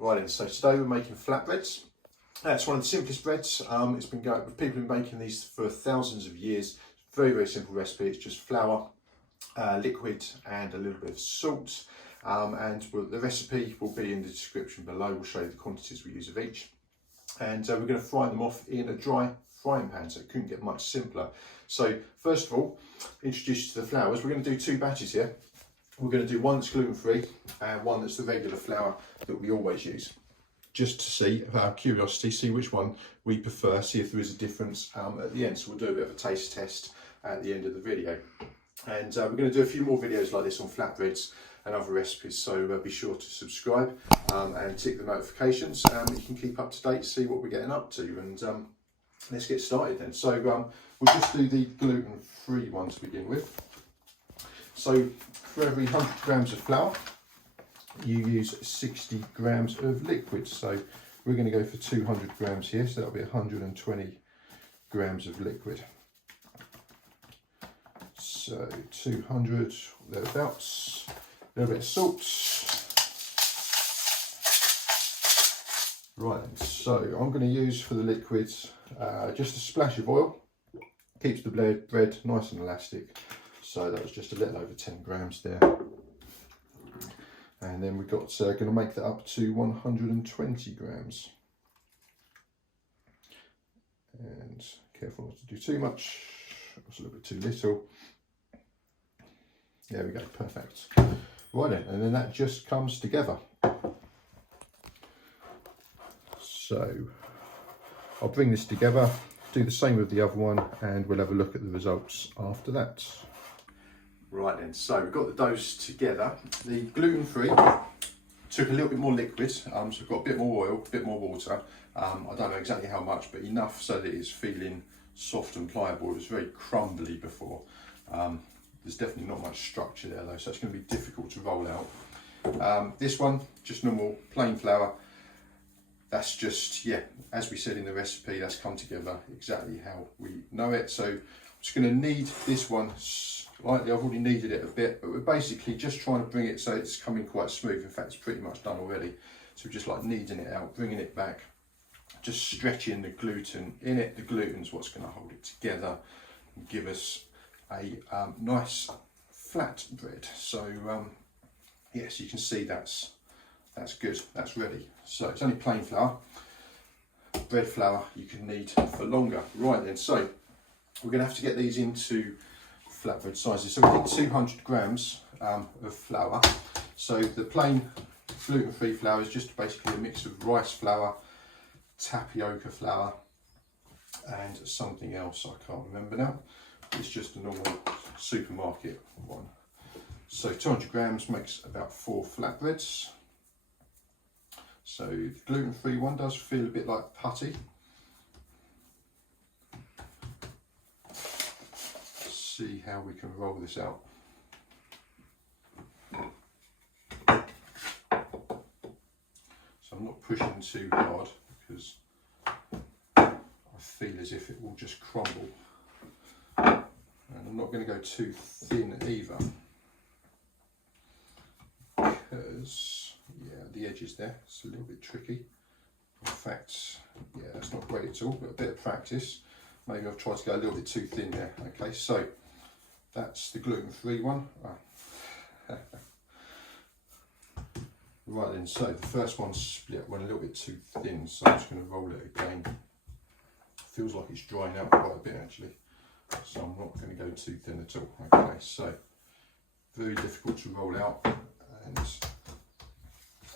Right then, so today we're making flatbreads. It's one of the simplest breads. It's been going, people have been making these for thousands of years. Very, very simple recipe. It's just flour, liquid and a little bit of salt. The recipe will be in the description below. We'll show you the quantities we use of each. And we're going to fry them off in a dry frying pan, so it couldn't get much simpler. So first of all, introduce you to the flours. We're going to do two batches here. We're going to do one that's gluten-free and one that's the regular flour that we always use. Just to see, out of curiosity, see which one we prefer, see if there is a difference at the end. So we'll do a bit of a taste test at the end of the video. And we're going to do a few more videos like this on flatbreads and other recipes, so be sure to subscribe and tick the notifications. You can keep up to date, see what we're getting up to, and let's get started then. So we'll just do the gluten-free one to begin with. So for every 100 grams of flour, you use 60 grams of liquid. So we're going to go for 200 grams here, so that'll be 120 grams of liquid. So 200, thereabouts. A little bit of salt. Right, so I'm going to use for the liquids just a splash of oil. Keeps the bread nice and elastic. So that was just a little over 10 grams there. And then we've got going to make that up to 120 grams. And careful not to do too much. That's a little bit too little. There we go, perfect. Right then, and then that just comes together. So I'll bring this together, do the same with the other one, and we'll have a look at the results after that. Right then, so we've got the doughs together. The gluten-free took a little bit more liquid, so we've got a bit more oil, a bit more water. I don't know exactly how much, but enough so that it's feeling soft and pliable. It was very crumbly before. There's definitely not much structure there though, so it's going to be difficult to roll out. This one, just normal plain flour. That's just, yeah, as we said in the recipe, that's come together exactly how we know it. So I'm just going to knead this one slightly. I've already kneaded it a bit, but we're basically just trying to bring it so it's coming quite smooth. In fact, it's pretty much done already. So we're just like kneading it out, bringing it back, just stretching the gluten in it. The gluten's what's going to hold it together and give us a nice flat bread. So yes, you can see that's good, that's ready. So it's only plain flour. Bread flour you can knead for longer. Right then, so we're going to have to get these into flatbread sizes. So we need 200 grams of flour. So the plain gluten-free flour is just basically a mix of rice flour, tapioca flour and something else I can't remember now. It's just a normal supermarket one. So 200 grams makes about 4 flatbreads. So the gluten-free one does feel a bit like putty. Let's see how we can roll this out. So I'm not pushing too hard because I feel as if it will just crumble. And I'm not going to go too thin either, because yeah, the edges there, it's a little bit tricky. In fact, yeah, that's not great at all, but a bit of practice. Maybe I've tried to go a little bit too thin there. Okay, so that's the gluten-free one. Right then, so the first one split, went a little bit too thin, so I'm just going to roll it again. Feels like it's drying out quite a bit actually. So I'm not going to go too thin at all. Okay, so very difficult to roll out, and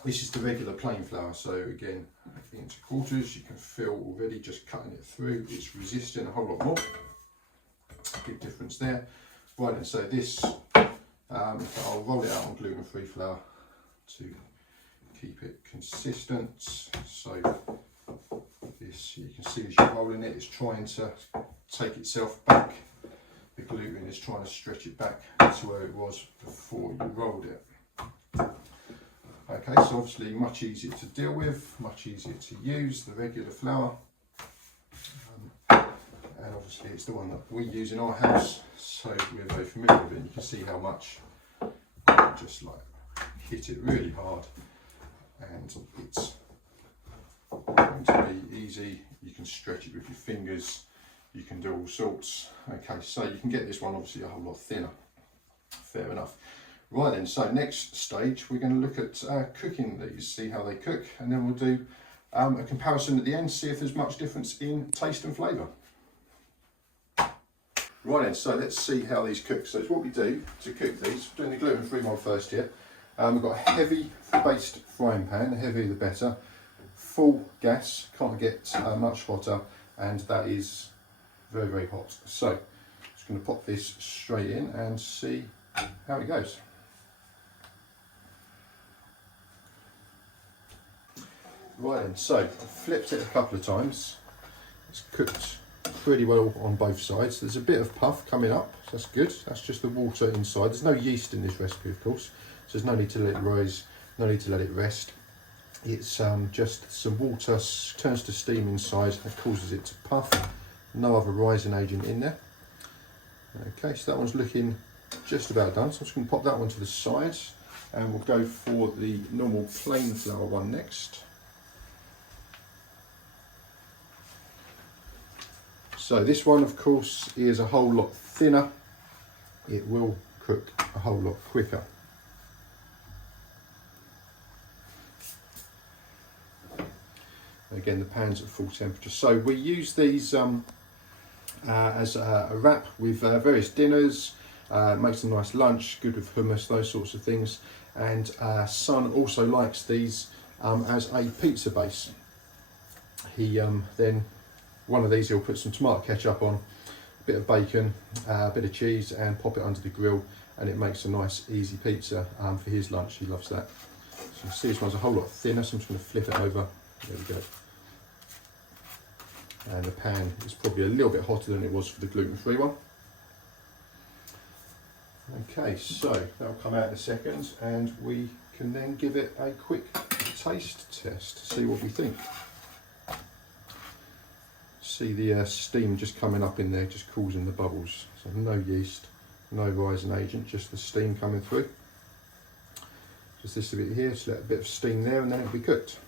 this is the regular plain flour. So again, into quarters, you can feel already just cutting it through, it's resisting a whole lot more. Big difference there. Right, and so this, I'll roll it out on gluten-free flour to keep it consistent. So this, you can see as you're rolling it, it's trying to take itself back. The gluten is trying to stretch it back to where it was before you rolled it. Okay, so obviously much easier to deal with, much easier to use, the regular flour. And obviously it's the one that we use in our house, so we're very familiar with it. And you can see how much just like hit it really hard and it's going to be easy. You can stretch it with your fingers, you can do all sorts. Okay, so you can get this one obviously a whole lot thinner. Fair enough. Right then, so next stage we're going to look at cooking these, see how they cook, and then we'll do a comparison at the end, see if there's much difference in taste and flavour. Right then, so let's see how these cook. So it's what we do to cook these. We're doing the gluten-free one first here. We've got a heavy based frying pan, the heavier the better. Full gas, can't get much hotter, and that is very, very hot. So just going to pop this straight in and see how it goes. Right then, so I've flipped it a couple of times. It's cooked pretty well on both sides. There's a bit of puff coming up, so that's good. That's just the water inside. There's no yeast in this recipe, of course, so there's no need to let it rise, no need to let it rest. It's just some water turns to steam inside that causes it to puff. No other rising agent in there. Okay, so that one's looking just about done. So I'm just going to pop that one to the side, and we'll go for the normal plain flour one next. So this one, of course, is a whole lot thinner. It will cook a whole lot quicker. Again, the pan's at full temperature. So we use these as a wrap with various dinners. Makes a nice lunch, good with hummus, those sorts of things. And son also likes these as a pizza base. He then, one of these he'll put some tomato ketchup on, a bit of bacon, a bit of cheese, and pop it under the grill, and it makes a nice easy pizza for his lunch. He loves that. So you see this one's a whole lot thinner, so I'm just going to flip it over. There we go. And the pan is probably a little bit hotter than it was for the gluten-free one. Okay, so that'll come out in a second, and we can then give it a quick taste test to see what we think. See the steam just coming up in there, just causing the bubbles. So no yeast, no rising agent, just the steam coming through. Just this bit here, just let a bit of steam there, and then it'll be cooked.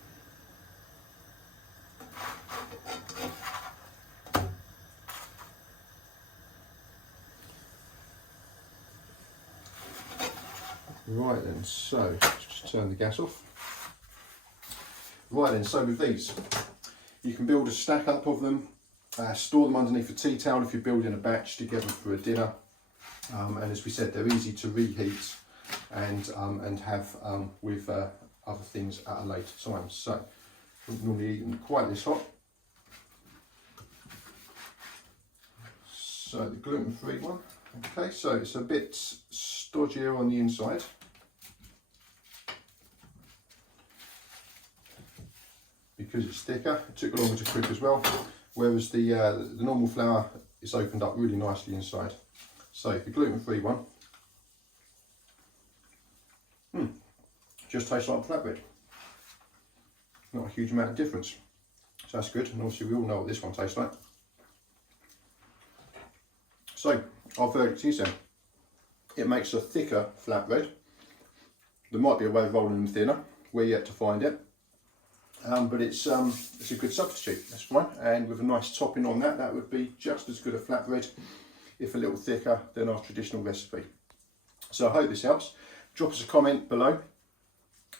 Right then, so just turn the gas off. Right then, so with these, you can build a stack up of them, store them underneath a tea towel if you're building a batch together for a dinner. And as we said, they're easy to reheat and have with other things at a later time. So, don't normally eat them quite this hot. So the gluten-free one. Okay, so it's a bit stodgier on the inside. Because it's thicker, it took longer to cook as well, whereas the normal flour is opened up really nicely inside. So the gluten-free one, just tastes like flatbread. Not a huge amount of difference, so that's good. And obviously we all know what this one tastes like. So our verdict is then, it makes a thicker flatbread. There might be a way of rolling them thinner. We're yet to find it. But it's a good substitute, that's fine. And with a nice topping on that, that would be just as good a flatbread, if a little thicker than our traditional recipe. So I hope this helps. Drop us a comment below,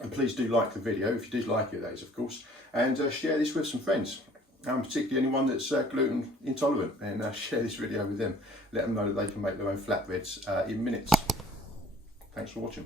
and please do like the video, if you did like it, that is, of course. And share this with some friends, particularly anyone that's gluten intolerant, and share this video with them. Let them know that they can make their own flatbreads in minutes. Thanks for watching.